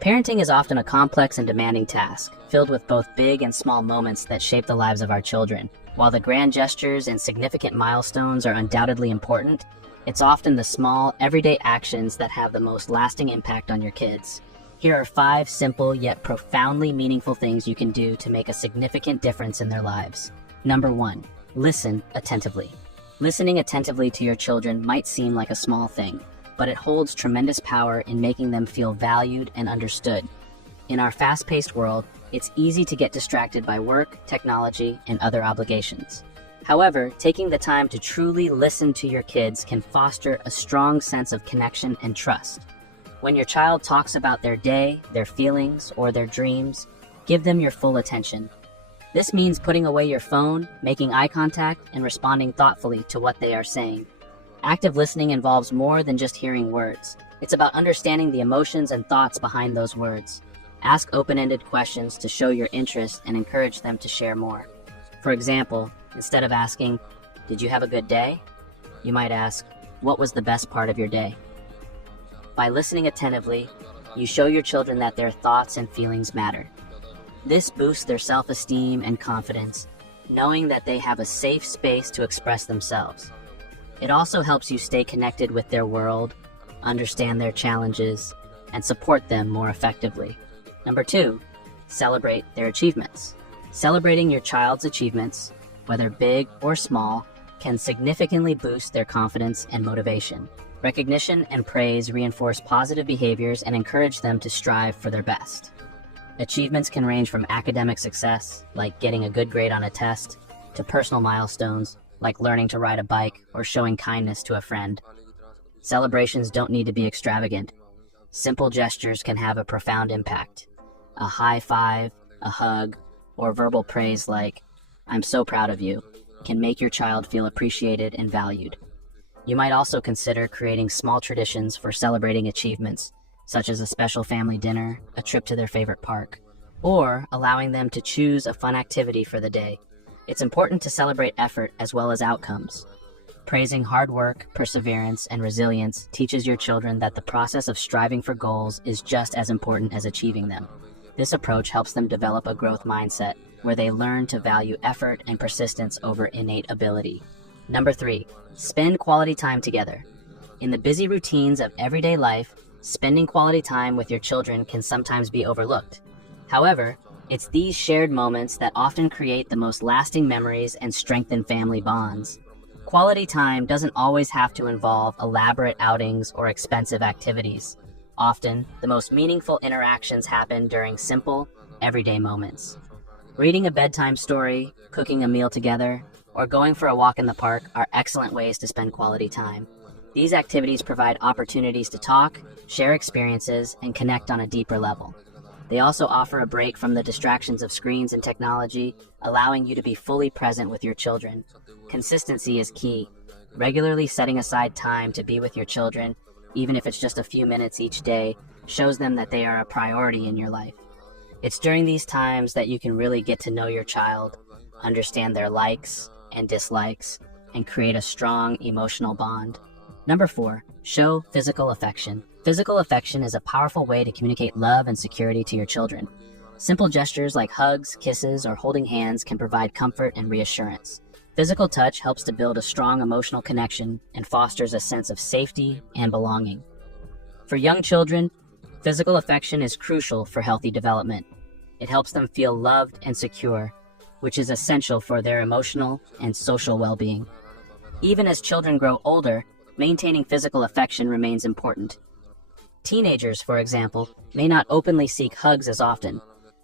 Parenting is often a complex and demanding task, filled with both big and small moments that shape the lives of our children. While the grand gestures and significant milestones are undoubtedly important, it's often the small, everyday actions that have the most lasting impact on your kids. Here are 5 simple yet profoundly meaningful things you can do to make a significant difference in their lives. Number 1. Listen attentively. Listening attentively to your children might seem like a small thing, but it holds tremendous power in making them feel valued and understood. In our fast-paced world, it's easy to get distracted by work, technology, and other obligations. However, taking the time to truly listen to your kids can foster a strong sense of connection and trust. When your child talks about their day, their feelings, or their dreams, give them your full attention. This means putting away your phone, making eye contact, and responding thoughtfully to what they are saying. Active listening involves more than just hearing words. It's about understanding the emotions and thoughts behind those words. Ask open-ended questions to show your interest and encourage them to share more. For example, instead of asking, "Did you have a good day?" you might ask, "What was the best part of your day?" By listening attentively, you show your children that their thoughts and feelings matter. This boosts their self-esteem and confidence, knowing that they have a safe space to express themselves. It also helps you stay connected with their world, understand their challenges, and support them more effectively. Number 2, celebrate their achievements. Celebrating your child's achievements, whether big or small, can significantly boost their confidence and motivation. Recognition and praise reinforce positive behaviors and encourage them to strive for their best. Achievements can range from academic success, like getting a good grade on a test, to personal milestones, like learning to ride a bike or showing kindness to a friend. Celebrations don't need to be extravagant. Simple gestures can have a profound impact. A high five, a hug, or verbal praise like, "I'm so proud of you," can make your child feel appreciated and valued. You might also consider creating small traditions for celebrating achievements, such as a special family dinner, a trip to their favorite park, or allowing them to choose a fun activity for the day. It's important to celebrate effort as well as outcomes. Praising hard work, perseverance, and resilience teaches your children that the process of striving for goals is just as important as achieving them. This approach helps them develop a growth mindset where they learn to value effort and persistence over innate ability. Number 3, spend quality time together. In the busy routines of everyday life, spending quality time with your children can sometimes be overlooked. However, it's these shared moments that often create the most lasting memories and strengthen family bonds. Quality time doesn't always have to involve elaborate outings or expensive activities. Often, the most meaningful interactions happen during simple, everyday moments. Reading a bedtime story, cooking a meal together, or going for a walk in the park are excellent ways to spend quality time. These activities provide opportunities to talk, share experiences, and connect on a deeper level. They also offer a break from the distractions of screens and technology, allowing you to be fully present with your children. Consistency is key. Regularly setting aside time to be with your children, even if it's just a few minutes each day, shows them that they are a priority in your life. It's during these times that you can really get to know your child, understand their likes and dislikes, and create a strong emotional bond. Number 4, show physical affection. Physical affection is a powerful way to communicate love and security to your children. Simple gestures like hugs, kisses, or holding hands can provide comfort and reassurance. Physical touch helps to build a strong emotional connection and fosters a sense of safety and belonging. For young children, physical affection is crucial for healthy development. It helps them feel loved and secure, which is essential for their emotional and social well-being. Even as children grow older, maintaining physical affection remains important. Teenagers, for example, may not openly seek hugs as often,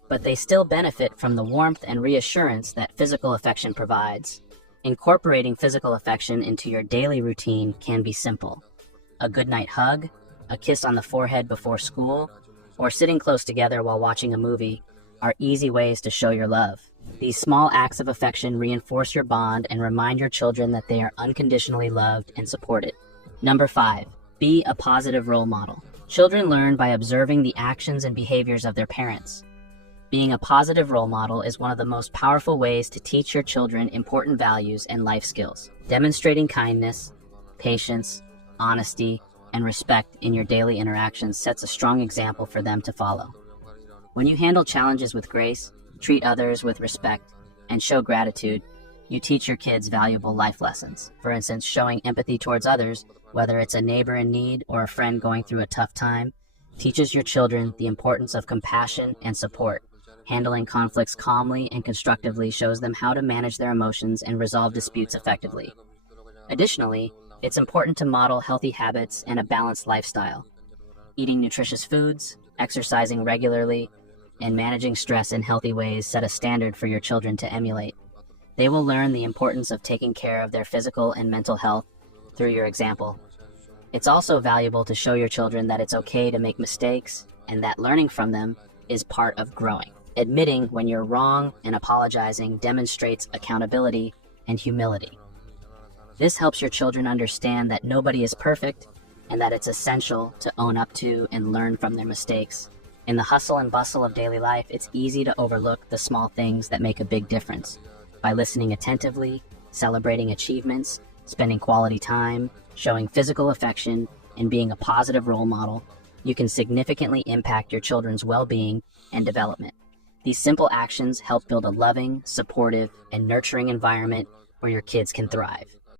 but they still benefit from the warmth and reassurance that physical affection provides. Incorporating physical affection into your daily routine can be simple. A goodnight hug, a kiss on the forehead before school, or sitting close together while watching a movie are easy ways to show your love. These small acts of affection reinforce your bond and remind your children that they are unconditionally loved and supported. Number 5, be a positive role model. Children learn by observing the actions and behaviors of their parents. Being a positive role model is one of the most powerful ways to teach your children important values and life skills. Demonstrating kindness, patience, honesty, and respect in your daily interactions sets a strong example for them to follow. When you handle challenges with grace, treat others with respect, and show gratitude, you teach your kids valuable life lessons. For instance, showing empathy towards others, whether it's a neighbor in need or a friend going through a tough time, teaches your children the importance of compassion and support. Handling conflicts calmly and constructively shows them how to manage their emotions and resolve disputes effectively. Additionally, it's important to model healthy habits and a balanced lifestyle. Eating nutritious foods, exercising regularly, and managing stress in healthy ways set a standard for your children to emulate. They will learn the importance of taking care of their physical and mental health through your example. It's also valuable to show your children that it's okay to make mistakes and that learning from them is part of growing. Admitting when you're wrong and apologizing demonstrates accountability and humility. This helps your children understand that nobody is perfect and that it's essential to own up to and learn from their mistakes. In the hustle and bustle of daily life, it's easy to overlook the small things that make a big difference. By listening attentively, celebrating achievements, spending quality time, showing physical affection, and being a positive role model, you can significantly impact your children's well-being and development. These simple actions help build a loving, supportive, and nurturing environment where your kids can thrive.